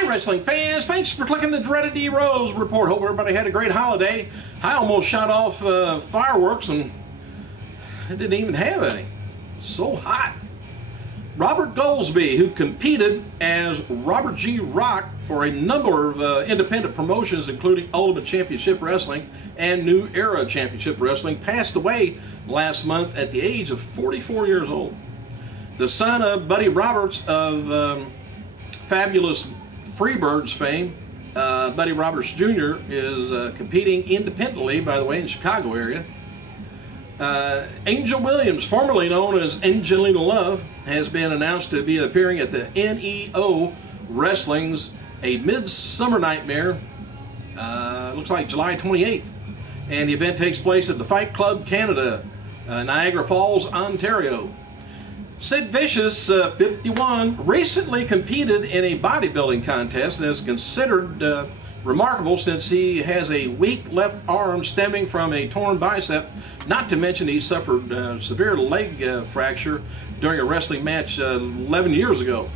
Hi, wrestling fans. Thanks for clicking the dreaded D Rose report. Hope everybody had a great holiday. I almost shot off fireworks and I didn't even have any. So hot. Robert Goldsby, who competed as Robert G. Rock for a number of independent promotions, including Ultimate Championship Wrestling and New Era Championship Wrestling, passed away last month at the age of 44 years old. The son of Buddy Roberts of fabulous Freebirds fame, Buddy Roberts Jr. is competing independently, by the way, in the Chicago area. Angel Williams, formerly known as Angelina Love, has been announced to be appearing at the NEO Wrestling's A Midsummer Nightmare, looks like July 28th. And the event takes place at the Fight Club Canada, Niagara Falls, Ontario. Sid Vicious, 51, recently competed in a bodybuilding contest and is considered remarkable since he has a weak left arm stemming from a torn bicep, not to mention he suffered a severe leg fracture during a wrestling match 11 years ago.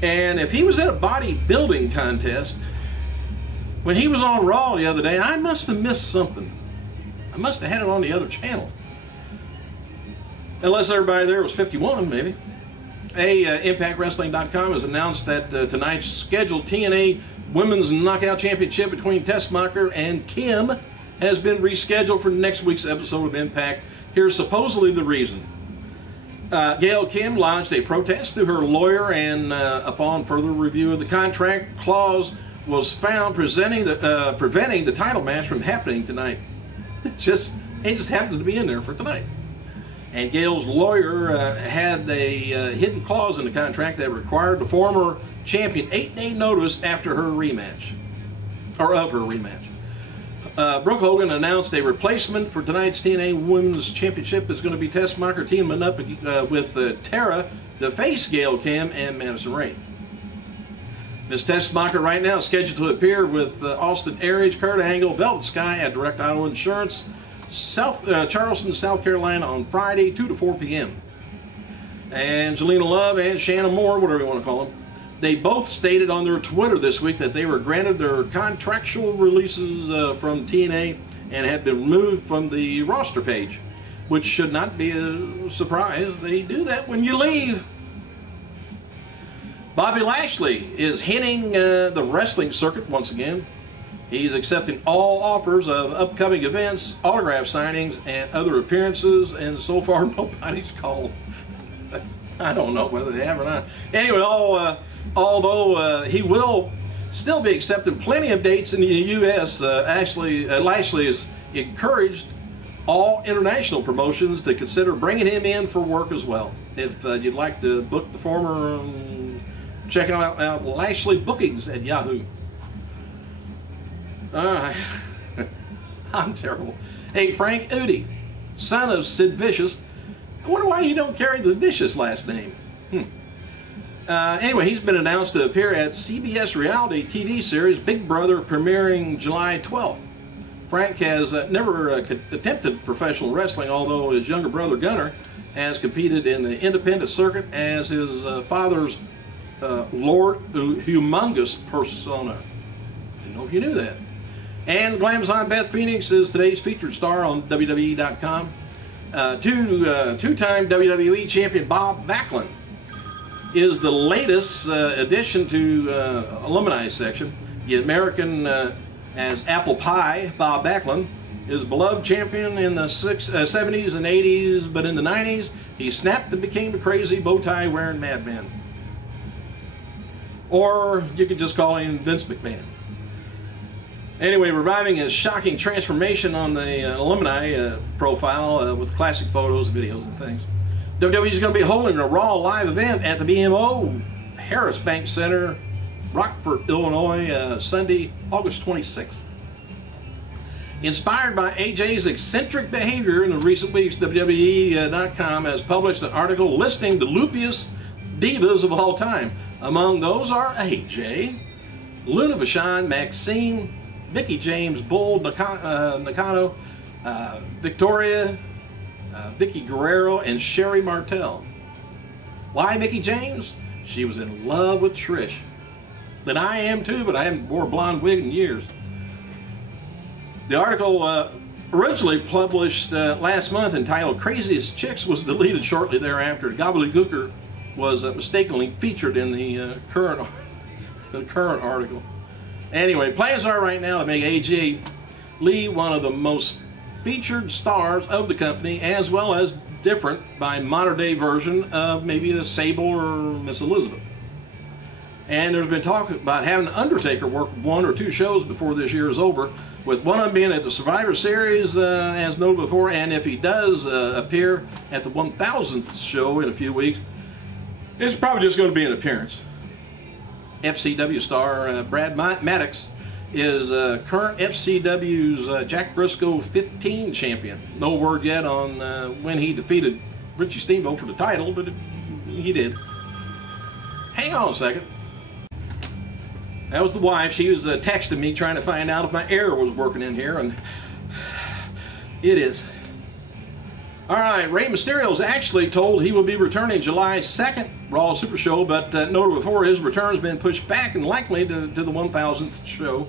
And if he was in a bodybuilding contest, when he was on Raw the other day, I must have missed something. I must have had it on the other channel. Unless everybody there was 51, maybe. ImpactWrestling.com has announced that tonight's scheduled TNA Women's Knockout Championship between Tessmacher and Kim has been rescheduled for next week's episode of Impact. Here's supposedly the reason. Gail Kim lodged a protest through her lawyer, and upon further review of the contract, clause was found preventing the title match from happening tonight. It just happens to be in there for tonight. And Gail's lawyer had a hidden clause in the contract that required the former champion 8-day notice after her rematch, or of her rematch. Brooke Hogan announced a replacement for tonight's TNA Women's Championship. It's going to be Tessmacher teaming up with Tara, the face Gail Kim, and Madison Rayne. Ms. Tessmacher right now is scheduled to appear with Austin Aries, Kurt Angle, Velvet Sky at Direct Auto Insurance, Charleston, South Carolina on Friday, 2 to 4 p.m. Angelina Love and Shannon Moore, whatever you want to call them, they both stated on their Twitter this week that they were granted their contractual releases from TNA and had been removed from the roster page, which should not be a surprise. They do that when you leave. Bobby Lashley is hitting the wrestling circuit once again. He's accepting all offers of upcoming events, autograph signings, and other appearances, and so far nobody's called. I don't know whether they have or not. Anyway, although he will still be accepting plenty of dates in the U.S., Lashley has encouraged all international promotions to consider bringing him in for work as well. If you'd like to book the former, check out Lashley Bookings at Yahoo. I'm terrible. Hey, Frank Udy, son of Sid Vicious. I wonder why you don't carry the Vicious last name. Anyway, he's been announced to appear at CBS reality TV series Big Brother, premiering July 12th. Frank has never attempted professional wrestling, although his younger brother Gunnar has competed in the independent circuit as his father's Lord Humongous persona. Didn't know if you knew that. And Glamazon Beth Phoenix is today's featured star on WWE.com. Two-time WWE champion Bob Backlund is the latest addition to alumni section. The American as Apple Pie, Bob Backlund, is a beloved champion in the 70s and 80s, but in the 90s, he snapped and became a crazy bow-tie wearing madman. Or you could just call him Vince McMahon. Anyway, reviving his shocking transformation on the alumni profile with classic photos, videos, and things. WWE is going to be holding a Raw live event at the BMO Harris Bank Center, Rockford, Illinois, Sunday, August 26th. Inspired by AJ's eccentric behavior in the recent weeks, WWE.com has published an article listing the loopiest divas of all time. Among those are AJ, Luna Vachon, Maxine, Mickie James, Bull Nakano, Victoria, Vicky Guerrero, and Sherry Martel. Why Mickie James? She was in love with Trish. And I am too, but I haven't wore a blonde wig in years. The article originally published last month entitled Craziest Chicks was deleted shortly thereafter. Gobbledygooker was mistakenly featured in the current article. Anyway, plans are right now to make AJ Lee one of the most featured stars of the company, as well as different by modern day version of maybe a Sable or Miss Elizabeth. And there's been talk about having the Undertaker work 1 or 2 shows before this year is over, with one of them being at the Survivor Series, as noted before, and if he does appear at the 1000th show in a few weeks, it's probably just going to be an appearance. FCW star Brad Maddox is current FCW's Jack Briscoe 15 champion. No word yet on when he defeated Richie Steamboat for the title, but he did. Hang on a second. That was the wife. She was texting me trying to find out if my air was working in here, and it is. All right, Rey Mysterio's actually told he will be returning July 2nd, Raw Super Show, but noted before, his return has been pushed back and likely to the 1000th show.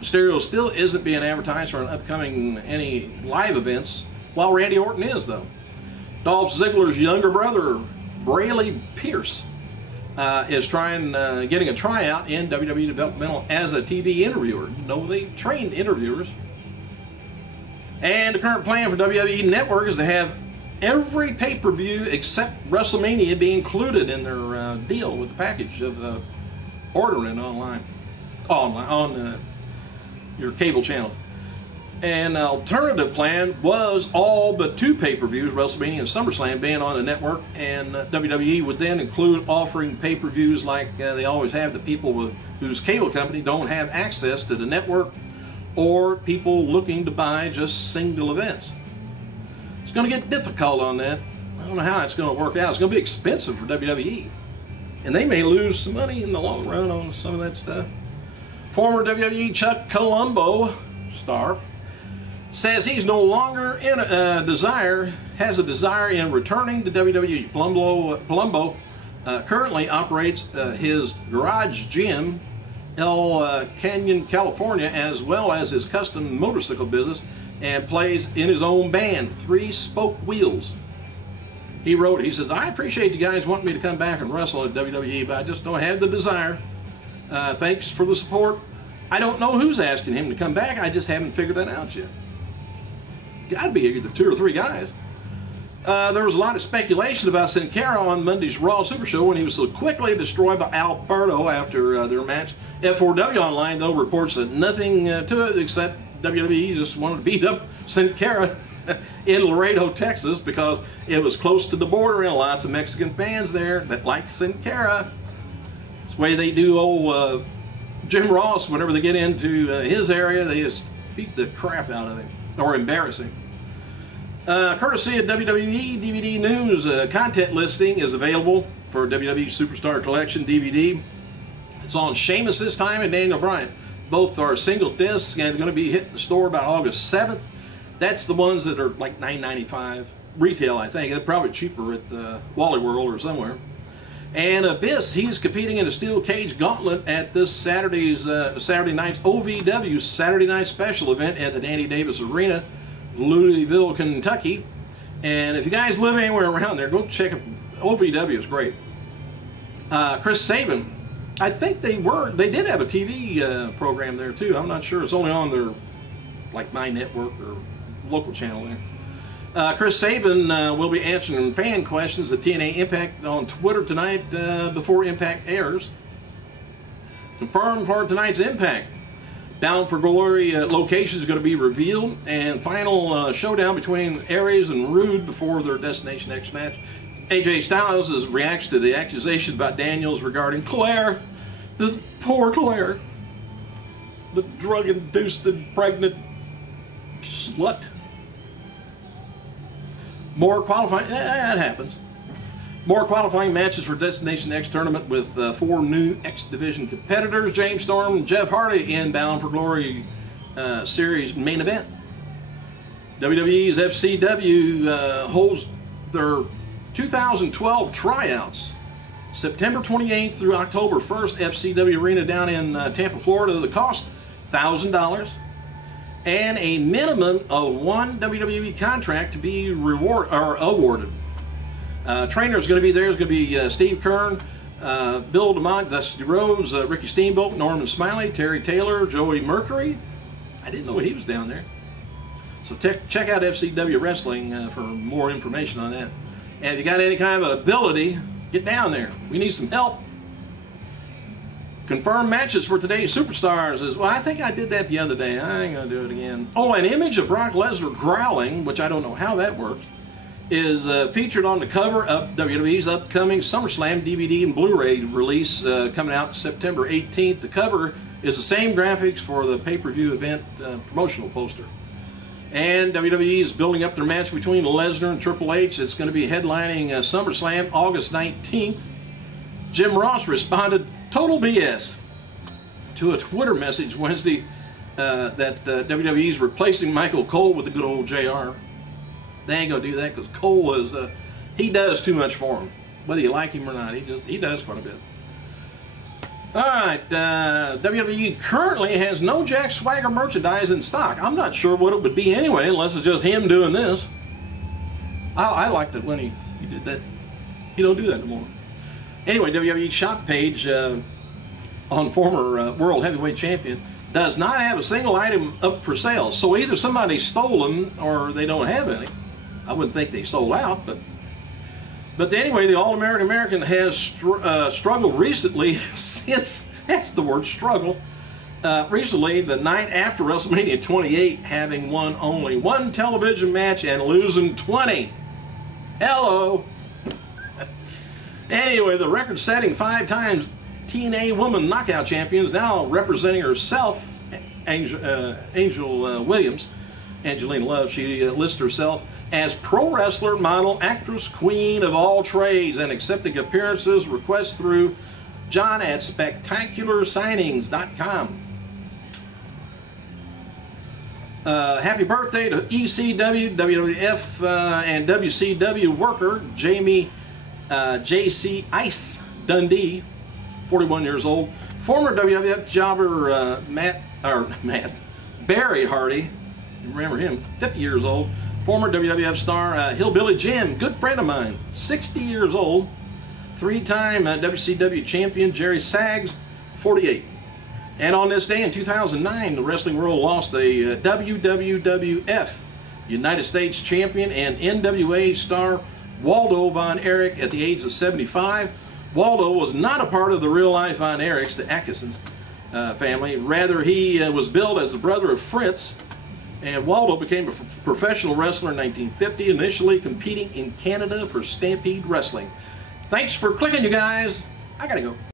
Mysterio still isn't being advertised for an upcoming any live events, while Randy Orton is, though. Dolph Ziggler's younger brother, Brayley Pierce, is getting a tryout in WWE Developmental as a TV interviewer. No, they trained interviewers. And the current plan for WWE Network is to have every pay-per-view except WrestleMania be included in their deal with the package of ordering online on your cable channel. An alternative plan was all but 2 pay-per-views, WrestleMania and SummerSlam, being on the network, and WWE would then include offering pay-per-views like they always have to people whose cable company don't have access to the network, or people looking to buy just single events. It's going to get difficult on that. I don't know how it's going to work out. It's going to be expensive for WWE, and they may lose some money in the long run on some of that stuff. Former WWE Chuck Colombo star says he's no longer has a desire in returning to WWE. Palumbo currently operates his garage gym, El Canyon, California, as well as his custom motorcycle business, and plays in his own band, 3 Spoke Wheels. He wrote, he says, I appreciate you guys wanting me to come back and wrestle at WWE, but I just don't have the desire. Thanks for the support. I don't know who's asking him to come back. I just haven't figured that out yet. Gotta be either 2 or 3 guys. There was a lot of speculation about Sin Cara on Monday's Raw Super Show when he was so quickly destroyed by Alberto after their match. F4W Online, though, reports that nothing to it except WWE just wanted to beat up Sin Cara in Laredo, Texas, because it was close to the border and lots of Mexican fans there that like Sin Cara. It's the way they do old Jim Ross. Whenever they get into his area, they just beat the crap out of him, or embarrass him. Courtesy of WWE DVD News, content listing is available for WWE Superstar Collection DVD. It's on Sheamus this time and Daniel Bryan. Both are single discs and they're going to be hitting the store by August 7th. That's the ones that are like $9.95 retail, I think. They're probably cheaper at Wally World or somewhere. And Abyss, he's competing in a steel cage gauntlet at this Saturday night's OVW Saturday Night Special event at the Danny Davis Arena, Louisville, Kentucky. And if you guys live anywhere around there, go check it. OVW is great. Chris Sabin, I think they did have a TV program there too. I'm not sure. It's only on their, like, My Network or local channel there. Chris Sabin will be answering fan questions at TNA Impact on Twitter tonight before Impact airs. Confirmed for tonight's Impact. Bound for Glory location is going to be revealed, and final showdown between Aries and Rude before their Destination X match. AJ Styles reacts to the accusations about Daniels regarding Claire, the poor Claire, the drug-induced and pregnant slut. More qualifying, that happens. More qualifying matches for Destination X tournament with 4 new X Division competitors. James Storm and Jeff Hardy in Bound for Glory series main event. WWE's FCW holds their 2012 tryouts September 28th through October 1st, FCW Arena down in Tampa, Florida. The cost, $1,000. And a minimum of one WWE contract to be awarded. Trainers going to be there. Is going to be Steve Kern, Bill DeMont, Dusty Rhodes, Ricky Steamboat, Norman Smiley, Terry Taylor, Joey Mercury. I didn't know he was down there. So check out FCW Wrestling for more information on that. And if you got any kind of ability, get down there. We need some help. Confirmed matches for today's superstars is, well, I think I did that the other day. I ain't going to do it again. Oh, an image of Brock Lesnar growling, which I don't know how that works, is featured on the cover of WWE's upcoming SummerSlam DVD and Blu-ray release coming out September 18th. The cover is the same graphics for the pay-per-view event promotional poster. And WWE is building up their match between Lesnar and Triple H. It's going to be headlining SummerSlam August 19th. Jim Ross responded total BS to a Twitter message Wednesday that WWE is replacing Michael Cole with the good old JR. They ain't going to do that because Cole is, he does too much for him. Whether you like him or not, he does quite a bit. Alright, WWE currently has no Jack Swagger merchandise in stock. I'm not sure what it would be anyway, unless it's just him doing this. I liked it when he did that. He don't do that anymore. Anyway, WWE shop page on former World Heavyweight Champion does not have a single item up for sale. So either somebody stole them or they don't have any. I wouldn't think they sold out, but anyway, the All-American American has struggled recently since, that's the word, struggle. Recently, the night after WrestleMania 28, having won only one television match and losing 20. Hello. Anyway, the record-setting 5-time TNA Woman Knockout Champion is now representing herself, Angel Williams, Angelina Love. She lists herself as pro wrestler, model, actress, queen of all trades, and accepting appearances, requests through John at spectacularsignings.com. Happy birthday to ECW, WWF, and WCW worker Jamie J.C. Ice Dundee, 41 years old. Former WWF jobber Barry Hardy, you remember him, 50 years old. Former WWF star Hillbilly Jim, good friend of mine, 60 years old. 3-time WCW champion Jerry Saggs, 48. And on this day in 2009, the wrestling world lost a WWF United States champion and NWA star Waldo Von Erich at the age of 75. Waldo was not a part of the real-life Von Erichs, the Atkinsons family. Rather, he was billed as the brother of Fritz. And Waldo became a professional wrestler in 1950, initially competing in Canada for Stampede Wrestling. Thanks for clicking, you guys. I gotta go.